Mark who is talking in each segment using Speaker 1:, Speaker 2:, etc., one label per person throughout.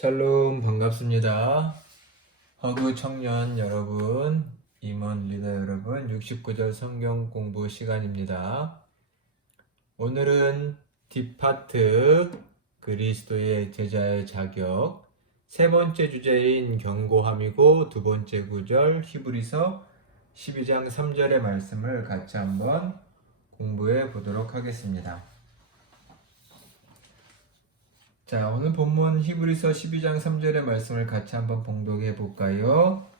Speaker 1: 샬롬 반갑습니다. 허그 청년 여러분, 임원 리더 여러분, 69절 성경 공부 시간입니다. 오늘은 뒷파트 그리스도의 제자의 자격 세 번째 주제인 경고함이고 두 번째 구절 히브리서 12장 3절의 말씀을 같이 한번 공부해 보도록 하겠습니다. 자, 오늘 본문 히브리서 12장 3절의 말씀을 같이 한번 봉독해 볼까요?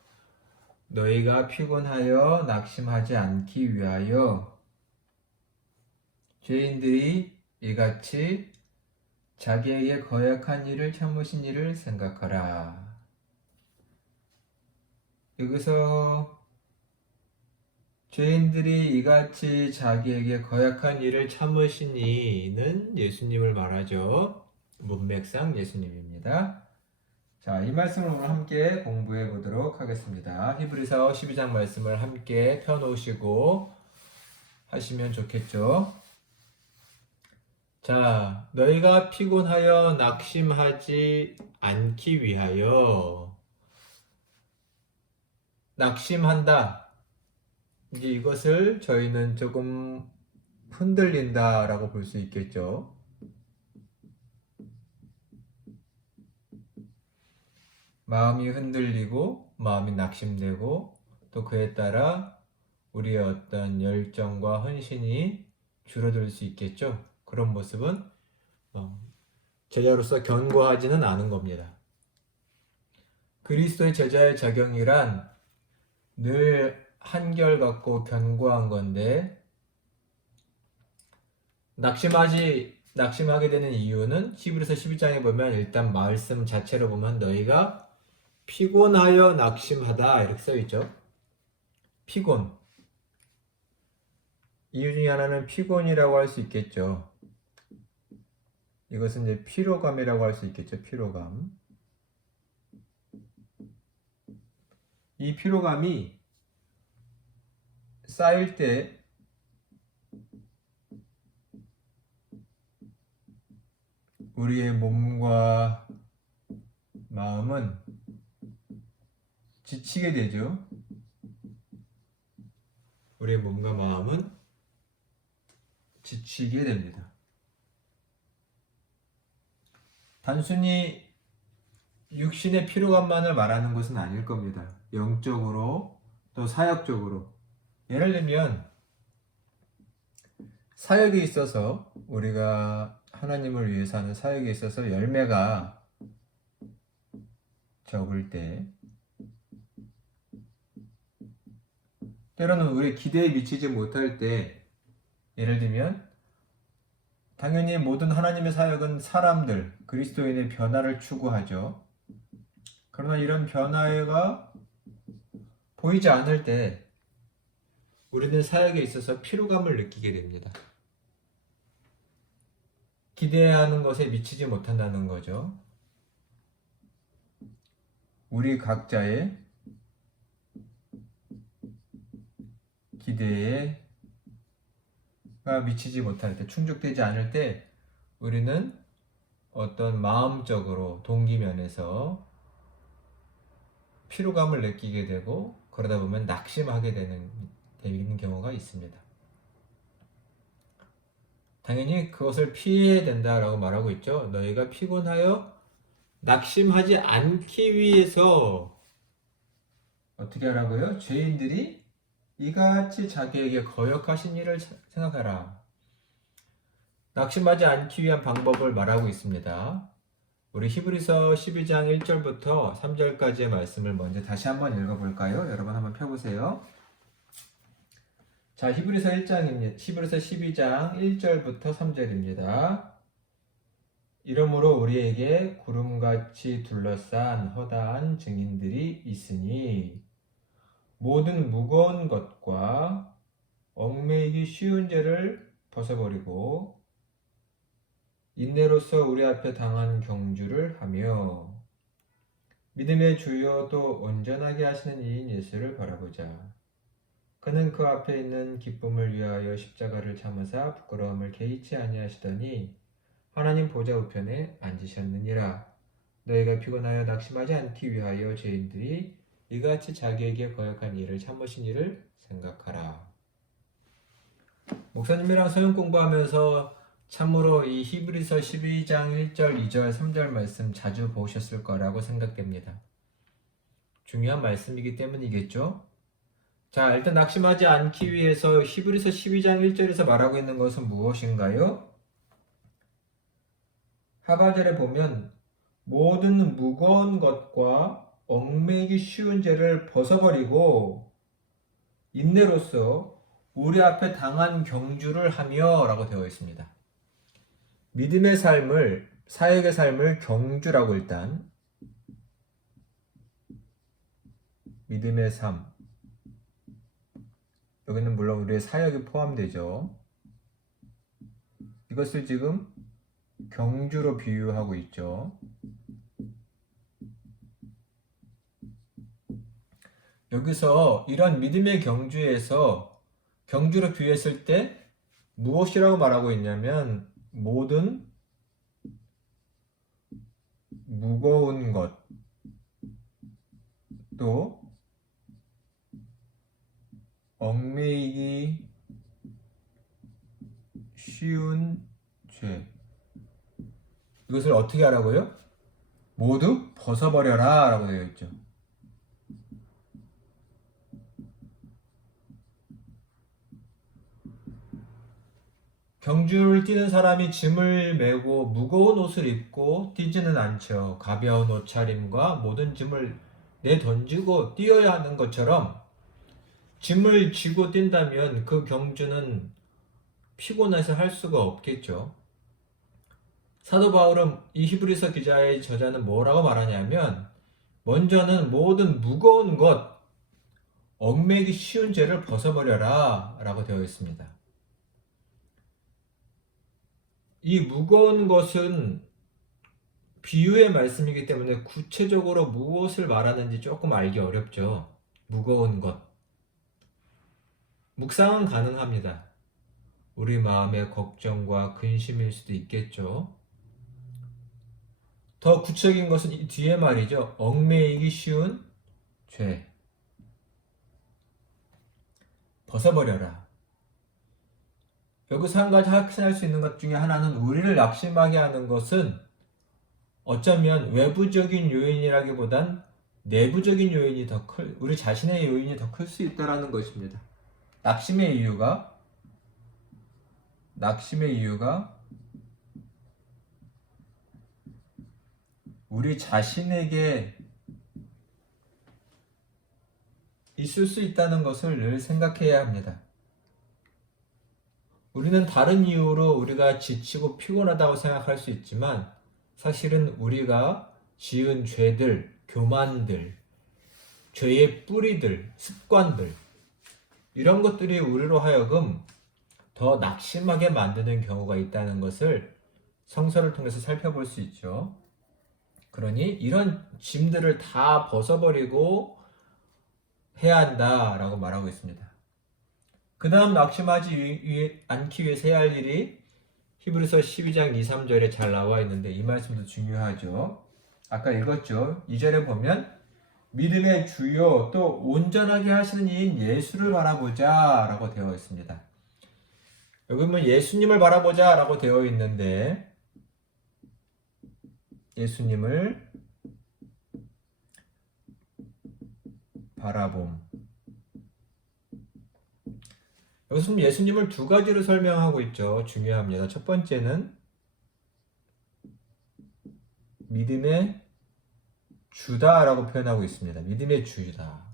Speaker 1: 너희가 피곤하여 낙심하지 않기 위하여 죄인들이 이같이 자기에게 거역한 일을 참으신 일을 생각하라. 여기서 죄인들이 이같이 자기에게 거역한 일을 참으시니는 예수님을 말하죠. 문맥상 예수님입니다. 자, 이 말씀을 오늘 함께 공부해 보도록 하겠습니다. 히브리서 12장 말씀을 함께 펴 놓으시고 하시면 좋겠죠. 자, 너희가 피곤하여 낙심하지 않기 위하여 낙심한다. 이제 이것을 저희는 조금 흔들린다라고 볼 수 있겠죠. 마음이 흔들리고 마음이 낙심되고 또 그에 따라 우리의 어떤 열정과 헌신이 줄어들 수 있겠죠. 그런 모습은 어, 제자로서 견고하지는 않은 겁니다. 그리스도의 제자의 작용이란 늘 한결같고 견고한 건데 낙심하지 낙심하게 되는 이유는 히브리서 12장에 보면 일단 말씀 자체로 보면 너희가 피곤하여 낙심하다 이렇게 써 있죠. 피곤. 이유 중에 하나는 피곤이라고 할 수 있겠죠. 이것은 이제 피로감이라고 할 수 있겠죠. 피로감. 이 피로감이 쌓일 때 우리의 몸과 마음은 지치게 되죠. 우리의 몸과 마음은 지치게 됩니다. 단순히 육신의 피로감만을 말하는 것은 아닐 겁니다. 영적으로 또 사역적으로. 예를 들면 사역에 있어서 우리가 하나님을 위해서 하는 사역에 있어서 열매가 적을 때 때로는 우리 기대에 미치지 못할 때 예를 들면 당연히 모든 하나님의 사역은 사람들 그리스도인의 변화를 추구하죠. 그러나 이런 변화가 보이지 않을 때 우리는 사역에 있어서 피로감을 느끼게 됩니다. 기대하는 것에 미치지 못한다는 거죠. 우리 각자의 기대에 가 미치지 못할 때, 충족되지 않을 때, 우리는 어떤 마음적으로 동기면에서 피로감을 느끼게 되고, 그러다 보면 낙심하게 되는, 되는 경우가 있습니다. 당연히 그것을 피해야 된다라고 말하고 있죠. 너희가 피곤하여 낙심하지 않기 위해서 어떻게 하라고요? 죄인들이 이같이 자기에게 거역하신 일을 생각하라. 낙심하지 않기 위한 방법을 말하고 있습니다. 우리 히브리서 12장 1절부터 3절까지의 말씀을 먼저 다시 한번 읽어볼까요? 여러분 한번 펴보세요. 자, 히브리서 1장입니다. 히브리서 12장 1절부터 3절입니다. 이러므로 우리에게 구름같이 둘러싼 허다한 증인들이 있으니 모든 무거운 것과 얽매이기 쉬운 죄를 벗어버리고 인내로서 우리 앞에 당한 경주를 하며 믿음의 주여 또 온전하게 하시는 이인 예수를 바라보자. 그는 그 앞에 있는 기쁨을 위하여 십자가를 참으사 부끄러움을 개의치 아니하시더니 하나님 보좌 우편에 앉으셨느니라. 너희가 피곤하여 낙심하지 않기 위하여 죄인들이 이같이 자기에게 거역한 일을 참으신 일을 생각하라. 목사님이랑 서영 공부하면서 참으로 이 히브리서 12장 1절, 2절, 3절 말씀 자주 보셨을 거라고 생각됩니다. 중요한 말씀이기 때문이겠죠? 자, 일단 낙심하지 않기 위해서 히브리서 12장 1절에서 말하고 있는 것은 무엇인가요? 하바절에 보면 모든 무거운 것과 얽매기 쉬운 죄를 벗어버리고 인내로서 우리 앞에 당한 경주를 하며 라고 되어 있습니다. 믿음의 삶을 사역의 삶을 경주라고 일단 믿음의 삶 여기는 물론 우리의 사역이 포함되죠. 이것을 지금 경주로 비유하고 있죠. 여기서 이런 믿음의 경주에서 경주로 비유했을 때 무엇이라고 말하고 있냐면 모든 무거운 것, 또 얽매이기 쉬운 죄. 이것을 어떻게 하라고요? 모두 벗어버려라 라고 되어 있죠. 경주를 뛰는 사람이 짐을 메고 무거운 옷을 입고 뛰지는 않죠. 가벼운 옷차림과 모든 짐을 내던지고 뛰어야 하는 것처럼 짐을 지고 뛴다면 그 경주는 피곤해서 할 수가 없겠죠. 사도 바울은 이 히브리서 기자의 저자는 뭐라고 말하냐면 먼저는 모든 무거운 것, 얽매기 쉬운 죄를 벗어버려라 라고 되어 있습니다. 이 무거운 것은 비유의 말씀이기 때문에 구체적으로 무엇을 말하는지 조금 알기 어렵죠. 무거운 것. 묵상은 가능합니다. 우리 마음의 걱정과 근심일 수도 있겠죠. 더 구체적인 것은 이 뒤에 말이죠. 얽매이기 쉬운 죄. 벗어버려라. 여기서 한 가지 확신할 수 있는 것 중에 하나는 우리를 낙심하게 하는 것은 어쩌면 외부적인 요인이라기보단 내부적인 요인이 더 클, 우리 자신의 요인이 더 클 수 있다라는 것입니다. 낙심의 이유가 낙심의 이유가 우리 자신에게 있을 수 있다는 것을 늘 생각해야 합니다. 우리는 다른 이유로 우리가 지치고 피곤하다고 생각할 수 있지만 사실은 우리가 지은 죄들, 교만들, 죄의 뿌리들, 습관들 이런 것들이 우리로 하여금 더 낙심하게 만드는 경우가 있다는 것을 성서를 통해서 살펴볼 수 있죠. 그러니 이런 짐들을 다 벗어버리고 해야 한다라고 말하고 있습니다. 그 다음 낙심하지 위- 않기 위해서 해야 할 일이 히브리서 12장 2, 3절에 잘 나와 있는데 이 말씀도 중요하죠. 아까 읽었죠. 2절에 보면 믿음의 주요 또 온전하게 하시는 이인 예수를 바라보자 라고 되어 있습니다. 여기 보면 예수님을 바라보자 라고 되어 있는데 예수님을 바라봄 여기서 예수님을 두 가지로 설명하고 있죠. 중요합니다. 첫 번째는 믿음의 주다라고 표현하고 있습니다. 믿음의 주다.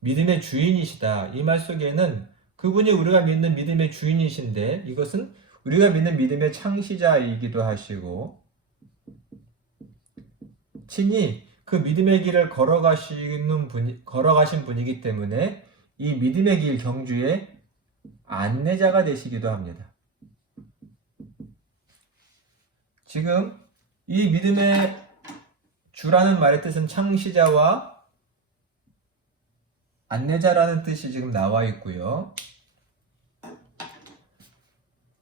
Speaker 1: 믿음의 주인이시다. 이 말 속에는 그분이 우리가 믿는 믿음의 주인이신데 이것은 우리가 믿는 믿음의 창시자이기도 하시고 친히 그 믿음의 길을 걸어가시는 분이 걸어가신 분이기 때문에 이 믿음의 길 경주에 안내자가 되시기도 합니다. 지금 이 믿음의 주라는 말의 뜻은 창시자와 안내자라는 뜻이 지금 나와 있고요.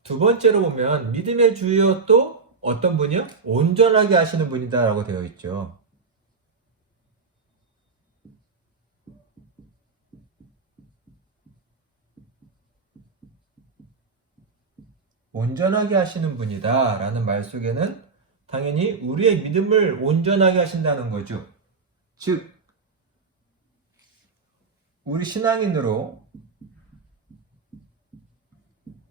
Speaker 1: 두 번째로 보면 믿음의 주여 또 어떤 분이요? 온전하게 하시는 분이다라고 되어 있죠. 온전하게 하시는 분이다 라는 말 속에는 당연히 우리의 믿음을 온전하게 하신다는 거죠. 즉, 우리 신앙인으로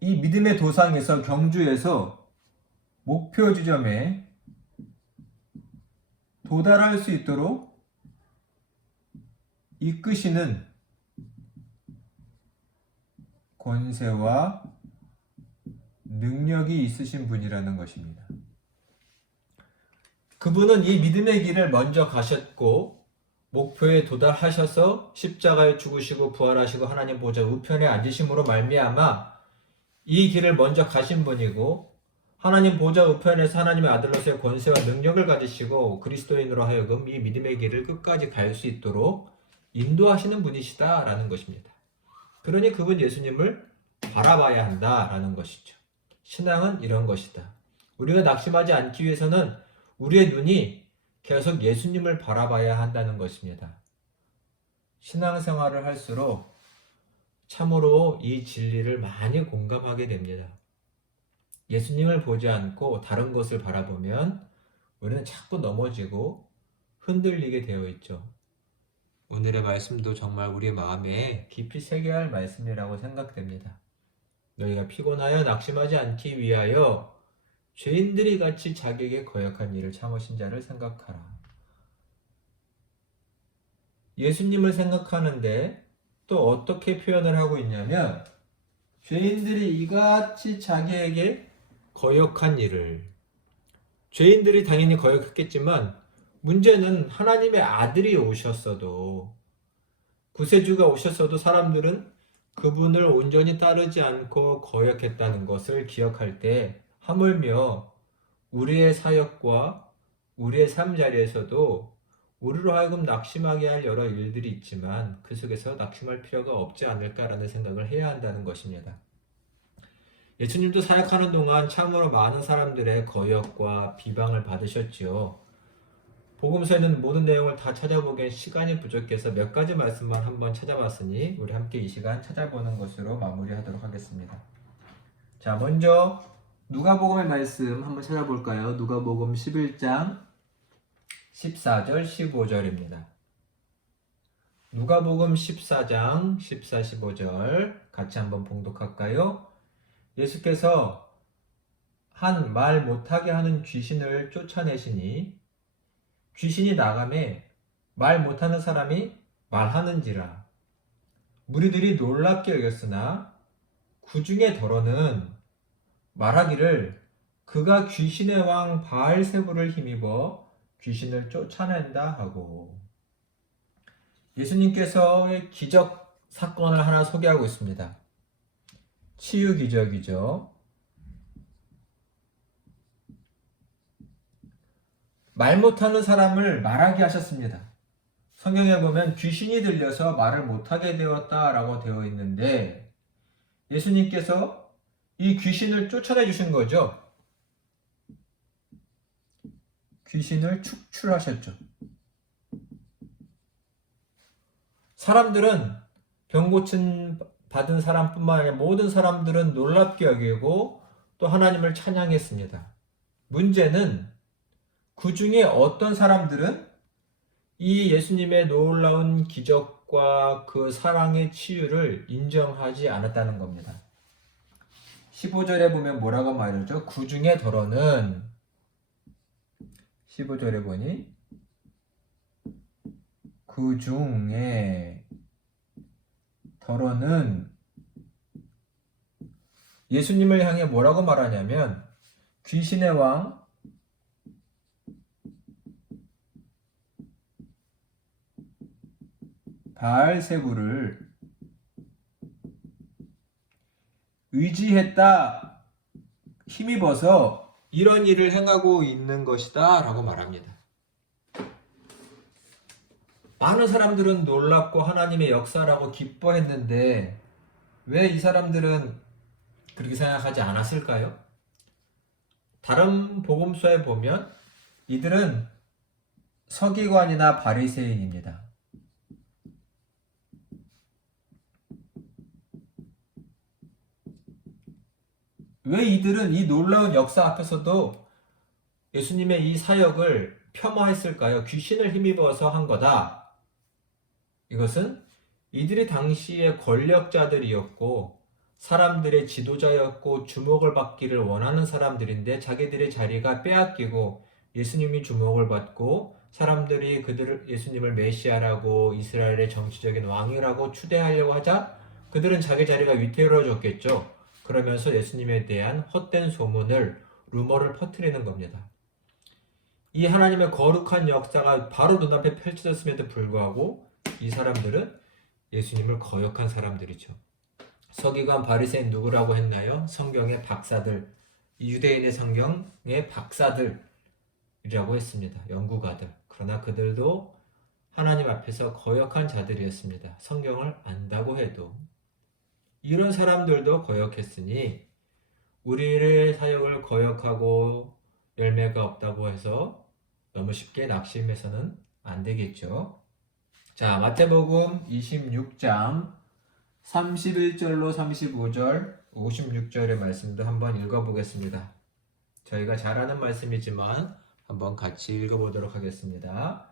Speaker 1: 이 믿음의 도상에서 경주에서 목표 지점에 도달할 수 있도록 이끄시는 권세와 능력이 있으신 분이라는 것입니다. 그분은 이 믿음의 길을 먼저 가셨고 목표에 도달하셔서 십자가에 죽으시고 부활하시고 하나님 보좌 우편에 앉으심으로 말미암아 이 길을 먼저 가신 분이고 하나님 보좌 우편에서 하나님의 아들로서의 권세와 능력을 가지시고 그리스도인으로 하여금 이 믿음의 길을 끝까지 갈 수 있도록 인도하시는 분이시다라는 것입니다. 그러니 그분 예수님을 바라봐야 한다라는 것이죠. 신앙은 이런 것이다. 우리가 낙심하지 않기 위해서는 우리의 눈이 계속 예수님을 바라봐야 한다는 것입니다. 신앙생활을 할수록 참으로 이 진리를 많이 공감하게 됩니다. 예수님을 보지 않고 다른 것을 바라보면 우리는 자꾸 넘어지고 흔들리게 되어 있죠. 오늘의 말씀도 정말 우리의 마음에 깊이 새겨야 할 말씀이라고 생각됩니다. 너희가 피곤하여 낙심하지 않기 위하여 죄인들이 같이 자기에게 거역한 일을 참으신 자를 생각하라. 예수님을 생각하는데 또 어떻게 표현을 하고 있냐면 죄인들이 이같이 자기에게 거역한 일을 죄인들이 당연히 거역했겠지만 문제는 하나님의 아들이 오셨어도 구세주가 오셨어도 사람들은 그분을 온전히 따르지 않고 거역했다는 것을 기억할 때 하물며 우리의 사역과 우리의 삶 자리에서도 우리로 하여금 낙심하게 할 여러 일들이 있지만 그 속에서 낙심할 필요가 없지 않을까라는 생각을 해야 한다는 것입니다. 예수님도 사역하는 동안 참으로 많은 사람들의 거역과 비방을 받으셨지요. 복음서에는 모든 내용을 다 찾아보기엔 시간이 부족해서 몇 가지 말씀만 한번 찾아봤으니 우리 함께 이 시간 찾아보는 것으로 마무리하도록 하겠습니다. 자, 먼저 누가복음의 말씀 한번 찾아볼까요? 누가복음 11장 14절 15절입니다. 누가복음 14장 14, 15절 같이 한번 봉독할까요? 예수께서 한 말 못하게 하는 귀신을 쫓아내시니 귀신이 나감에 말 못하는 사람이 말하는지라 무리들이 놀랍게 여겼으나 그 중에 더러는 말하기를 그가 귀신의 왕 바알세부를 힘입어 귀신을 쫓아낸다 하고 예수님께서의 기적 사건을 하나 소개하고 있습니다. 치유 기적이죠. 말 못하는 사람을 말하게 하셨습니다. 성경에 보면 귀신이 들려서 말을 못하게 되었다라고 되어 있는데 예수님께서 이 귀신을 쫓아내 주신 거죠. 귀신을 축출하셨죠. 사람들은 병 고친 받은 사람뿐만 아니라 모든 사람들은 놀랍게 여기고 또 하나님을 찬양했습니다. 문제는 그 중에 어떤 사람들은 이 예수님의 놀라운 기적과 그 사랑의 치유를 인정하지 않았다는 겁니다. 15절에 보면 뭐라고 말하죠? 그 중에 더러는 15절에 보니 그 중에 더러는 예수님을 향해 뭐라고 말하냐면 귀신의 왕 바알세부를 의지했다 힘입어서 이런 일을 행하고 있는 것이다 라고 말합니다. 많은 사람들은 놀랍고 하나님의 역사라고 기뻐했는데 왜 이 사람들은 그렇게 생각하지 않았을까요? 다른 복음서에 보면 이들은 서기관이나 바리새인입니다. 왜 이들은 이 놀라운 역사 앞에서도 예수님의 이 사역을 폄하했을까요? 귀신을 힘입어서 한 거다. 이것은 이들이 당시의 권력자들이었고 사람들의 지도자였고 주목을 받기를 원하는 사람들인데 자기들의 자리가 빼앗기고 예수님이 주목을 받고 사람들이 그들을 예수님을 메시아라고 이스라엘의 정치적인 왕이라고 추대하려고 하자 그들은 자기 자리가 위태로워졌겠죠. 그러면서 예수님에 대한 헛된 소문을 루머를 퍼뜨리는 겁니다. 이 하나님의 거룩한 역사가 바로 눈앞에 펼쳐졌음에도 불구하고 이 사람들은 예수님을 거역한 사람들이죠. 서기관 바리새인 누구라고 했나요? 성경의 박사들, 이 유대인의 성경의 박사들이라고 했습니다. 연구가들. 그러나 그들도 하나님 앞에서 거역한 자들이었습니다. 성경을 안다고 해도 이런 사람들도 거역했으니 우리의 사역을 거역하고 열매가 없다고 해서 너무 쉽게 낙심해서는 안 되겠죠. 자, 마태복음 26장 31절로 35절, 56절의 말씀도 한번 읽어보겠습니다. 저희가 잘 아는 말씀이지만 한번 같이 읽어보도록 하겠습니다.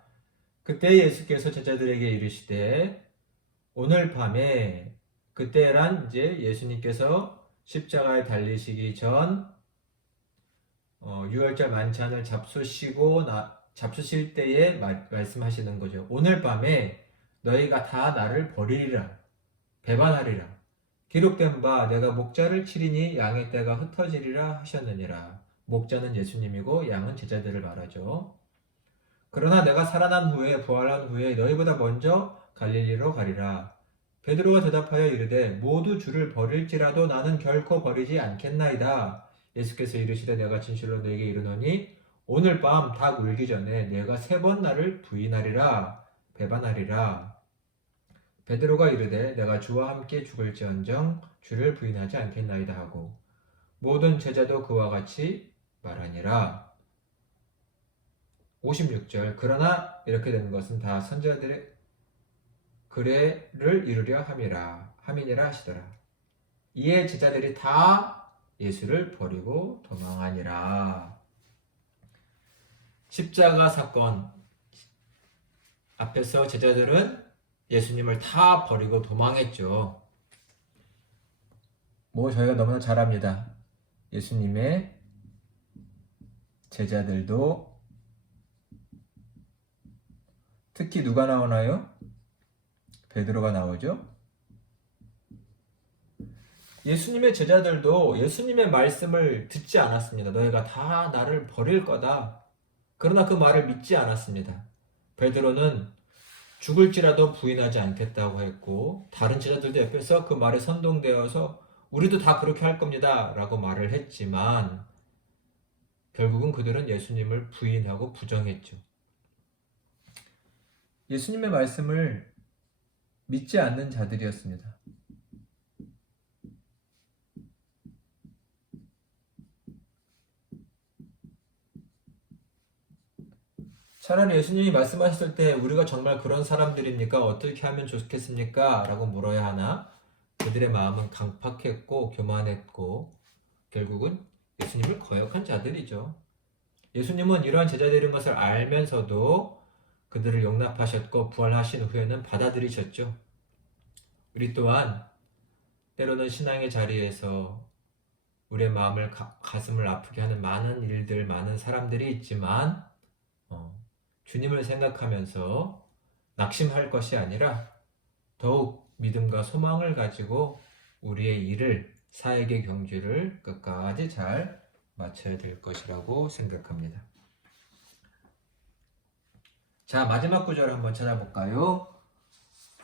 Speaker 1: 그때 예수께서 제자들에게 이르시되 오늘 밤에 그때란 이제 예수님께서 십자가에 달리시기 전 어, 유월절 만찬을 잡수시고 나, 잡수실 때에 마, 말씀하시는 거죠. 오늘 밤에 너희가 다 나를 버리리라 배반하리라 기록된 바 내가 목자를 치리니 양의 떼가 흩어지리라 하셨느니라. 목자는 예수님이고 양은 제자들을 말하죠. 그러나 내가 살아난 후에 부활한 후에 너희보다 먼저 갈릴리로 가리라. 베드로가 대답하여 이르되 모두 주를 버릴지라도 나는 결코 버리지 않겠나이다. 예수께서 이르시되 내가 진실로 너에게 이르노니 오늘 밤 닭 울기 전에 내가 세 번 나를 부인하리라 배반하리라. 베드로가 이르되 내가 주와 함께 죽을지언정 주를 부인하지 않겠나이다 하고 모든 제자도 그와 같이 말하니라. 56절 그러나 이렇게 되는 것은 다 선자들의 그래를 이루려 함이라 함이니라 하시더라. 이에 제자들이 다 예수를 버리고 도망하니라. 십자가 사건 앞에서 제자들은 예수님을 다 버리고 도망했죠. 뭐 저희가 너무나 잘 압니다. 예수님의 제자들도 특히 누가 나오나요? 베드로가 나오죠. 예수님의 제자들도 예수님의 말씀을 듣지 않았습니다. 너희가 다 나를 버릴 거다. 그러나 그 말을 믿지 않았습니다. 베드로는 죽을지라도 부인하지 않겠다고 했고 다른 제자들도 옆에서 그 말에 선동되어서 우리도 다 그렇게 할 겁니다. 라고 말을 했지만 결국은 그들은 예수님을 부인하고 부정했죠. 예수님의 말씀을 믿지 않는 자들이었습니다. 차라리 예수님이 말씀하셨을 때 우리가 정말 그런 사람들입니까? 어떻게 하면 좋겠습니까? 라고 물어야 하나? 그들의 마음은 강팍했고 교만했고 결국은 예수님을 거역한 자들이죠. 예수님은 이러한 제자들인 것을 알면서도 그들을 용납하셨고 부활하신 후에는 받아들이셨죠. 우리 또한 때로는 신앙의 자리에서 우리의 마음을 가, 슴을 아프게 하는 많은 일들, 많은 사람들이 있지만 어, 주님을 생각하면서 낙심할 것이 아니라 더욱 믿음과 소망을 가지고 우리의 일을 사역의 경주를 끝까지 잘 마쳐야 될 것이라고 생각합니다. 자, 마지막 구절 한번 찾아볼까요?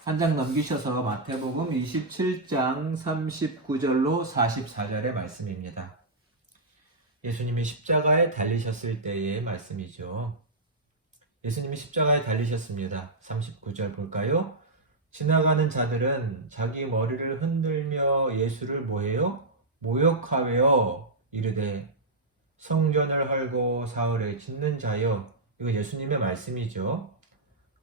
Speaker 1: 한 장 넘기셔서 마태복음 27장 39절로 44절의 말씀입니다. 예수님이 십자가에 달리셨을 때의 말씀이죠. 예수님이 십자가에 달리셨습니다. 39절 볼까요? 지나가는 자들은 자기 머리를 흔들며 예수를 뭐해요? 모욕하며 이르되 성전을 헐고 사흘에 짓는 자여 이거 예수님의 말씀이죠.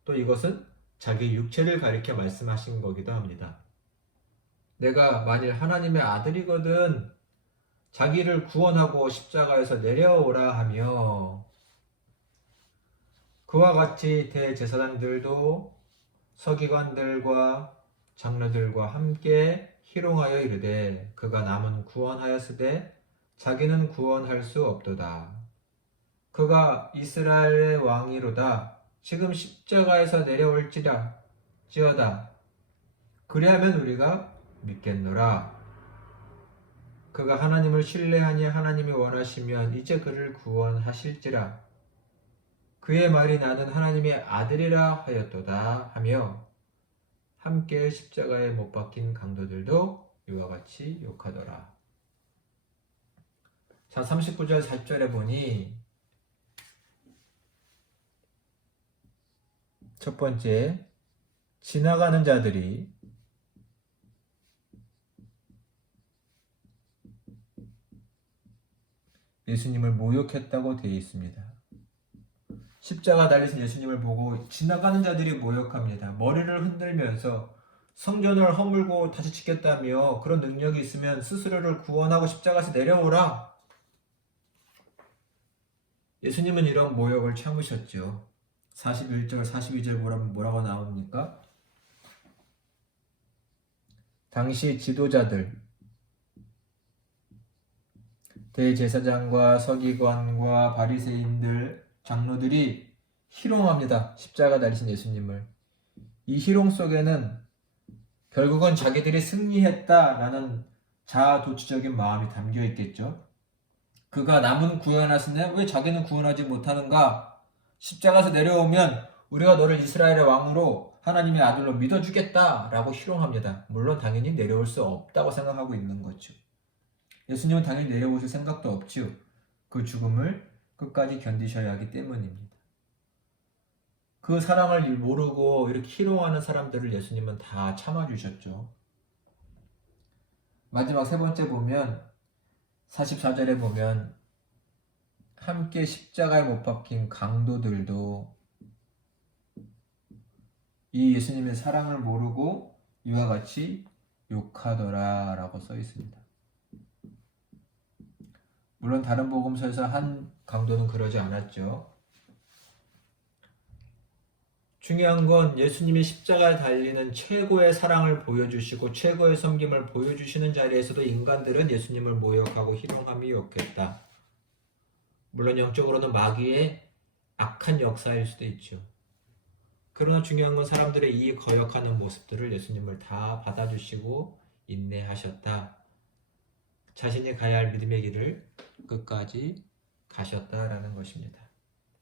Speaker 1: 또 이것은 자기 육체를 가리켜 말씀하신 거기도 합니다. 내가 만일 하나님의 아들이거든 자기를 구원하고 십자가에서 내려오라 하며 그와 같이 대제사장들도 서기관들과 장로들과 함께 희롱하여 이르되 그가 남은 구원하였으되 자기는 구원할 수 없도다. 그가 이스라엘의 왕이로다. 지금 십자가에서 내려올지라 지어다. 그리하면 우리가 믿겠노라. 그가 하나님을 신뢰하니 하나님이 원하시면 이제 그를 구원하실지라. 그의 말이 나는 하나님의 아들이라 하였도다 하며 함께 십자가에 못 박힌 강도들도 이와 같이 욕하더라. 자, 39절 40절에 보니 첫 번째 지나가는 자들이 예수님을 모욕했다고 되어 있습니다. 십자가 달리신 예수님을 보고 지나가는 자들이 모욕합니다. 머리를 흔들면서 성전을 허물고 다시 짓겠다며 그런 능력이 있으면 스스로를 구원하고 십자가에서 내려오라. 예수님은 이런 모욕을 참으셨죠. 41절, 42절 보라면 뭐라고 나옵니까? 당시 지도자들, 대제사장과 서기관과 바리새인들, 장로들이 희롱합니다. 십자가 달리신 예수님을. 이 희롱 속에는 결국은 자기들이 승리했다라는 자아도취적인 마음이 담겨 있겠죠. 그가 남은 구원하시네 왜 자기는 구원하지 못하는가? 십자가에서 내려오면 우리가 너를 이스라엘의 왕으로 하나님의 아들로 믿어주겠다라고 희롱합니다. 물론 당연히 내려올 수 없다고 생각하고 있는 거죠. 예수님은 당연히 내려오실 생각도 없지요. 그 죽음을 끝까지 견디셔야 하기 때문입니다. 그 사랑을 모르고 이렇게 희롱하는 사람들을 예수님은 다 참아주셨죠. 마지막 세 번째 보면 44절에 보면 함께 십자가에 못 박힌 강도들도 이 예수님의 사랑을 모르고 이와 같이 욕하더라 라고 써 있습니다. 물론 다른 복음서에서 한 강도는 그러지 않았죠. 중요한 건 예수님이 십자가에 달리는 최고의 사랑을 보여주시고 최고의 섬김을 보여주시는 자리에서도 인간들은 예수님을 모욕하고 희롱함이 욕했다. 물론 영적으로는 마귀의 악한 역사일 수도 있죠. 그러나 중요한 건 사람들의 이 거역하는 모습들을 예수님을 다 받아주시고 인내하셨다. 자신이 가야 할 믿음의 길을 끝까지 가셨다라는 것입니다.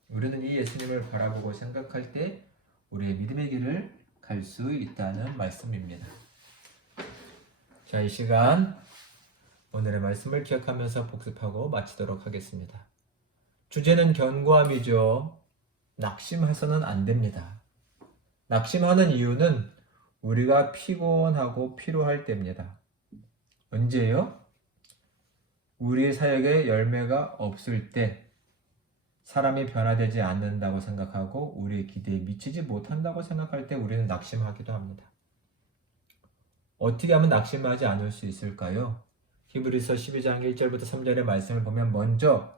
Speaker 1: 우리는 이 예수님을 바라보고 생각할 때 우리의 믿음의 길을 갈 수 있다는 말씀입니다. 자, 이 시간 오늘의 말씀을 기억하면서 복습하고 마치도록 하겠습니다. 주제는 견고함이죠. 낙심해서는 안 됩니다. 낙심하는 이유는 우리가 피곤하고 피로할 때입니다. 언제요? 우리의 사역에 열매가 없을 때 사람이 변화되지 않는다고 생각하고 우리의 기대에 미치지 못한다고 생각할 때 우리는 낙심하기도 합니다. 어떻게 하면 낙심하지 않을 수 있을까요? 히브리서 12장 1절부터 3절의 말씀을 보면 먼저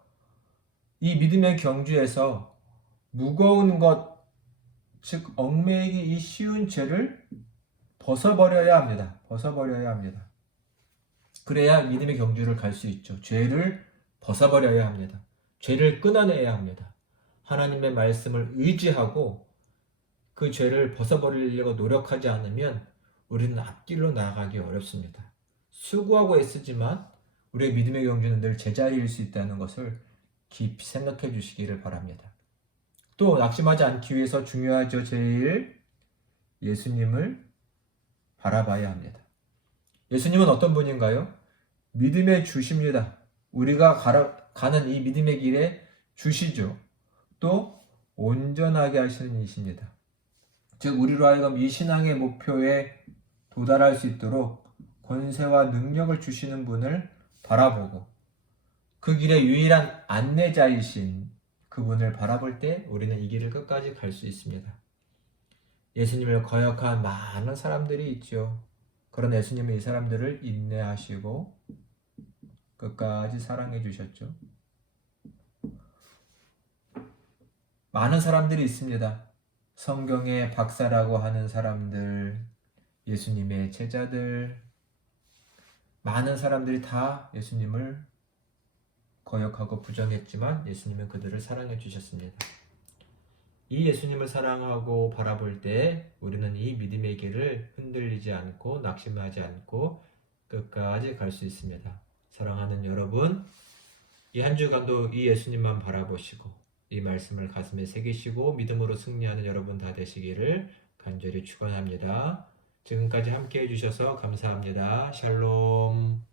Speaker 1: 이 믿음의 경주에서 무거운 것, 즉 얽매이기 쉬운 죄를 벗어버려야 합니다. 벗어버려야 합니다. 그래야 믿음의 경주를 갈 수 있죠. 죄를 벗어버려야 합니다. 죄를 끊어내야 합니다. 하나님의 말씀을 의지하고 그 죄를 벗어버리려고 노력하지 않으면 우리는 앞길로 나아가기 어렵습니다. 수고하고 애쓰지만 우리의 믿음의 경주는 늘 제자리일 수 있다는 것을 깊이 생각해 주시기를 바랍니다. 또 낙심하지 않기 위해서 중요하죠. 제일 예수님을 바라봐야 합니다. 예수님은 어떤 분인가요? 믿음의 주십니다. 우리가 가라, 가는 이 믿음의 길에 주시죠. 또 온전하게 하시는 이십니다. 즉 우리로 하여금 이 신앙의 목표에 도달할 수 있도록 권세와 능력을 주시는 분을 바라보고 그 길의 유일한 안내자이신 그분을 바라볼 때 우리는 이 길을 끝까지 갈 수 있습니다. 예수님을 거역한 많은 사람들이 있죠. 그런 예수님은 이 사람들을 인내하시고 끝까지 사랑해 주셨죠. 많은 사람들이 있습니다. 성경의 박사라고 하는 사람들, 예수님의 제자들, 많은 사람들이 다 예수님을 거역하고 부정했지만 예수님은 그들을 사랑해 주셨습니다. 이 예수님을 사랑하고 바라볼 때 우리는 이 믿음의 길을 흔들리지 않고 낙심하지 않고 끝까지 갈 수 있습니다. 사랑하는 여러분, 이 한 주간도 이 예수님만 바라보시고 이 말씀을 가슴에 새기시고 믿음으로 승리하는 여러분 다 되시기를 간절히 축원합니다. 지금까지 함께 해주셔서 감사합니다. 샬롬.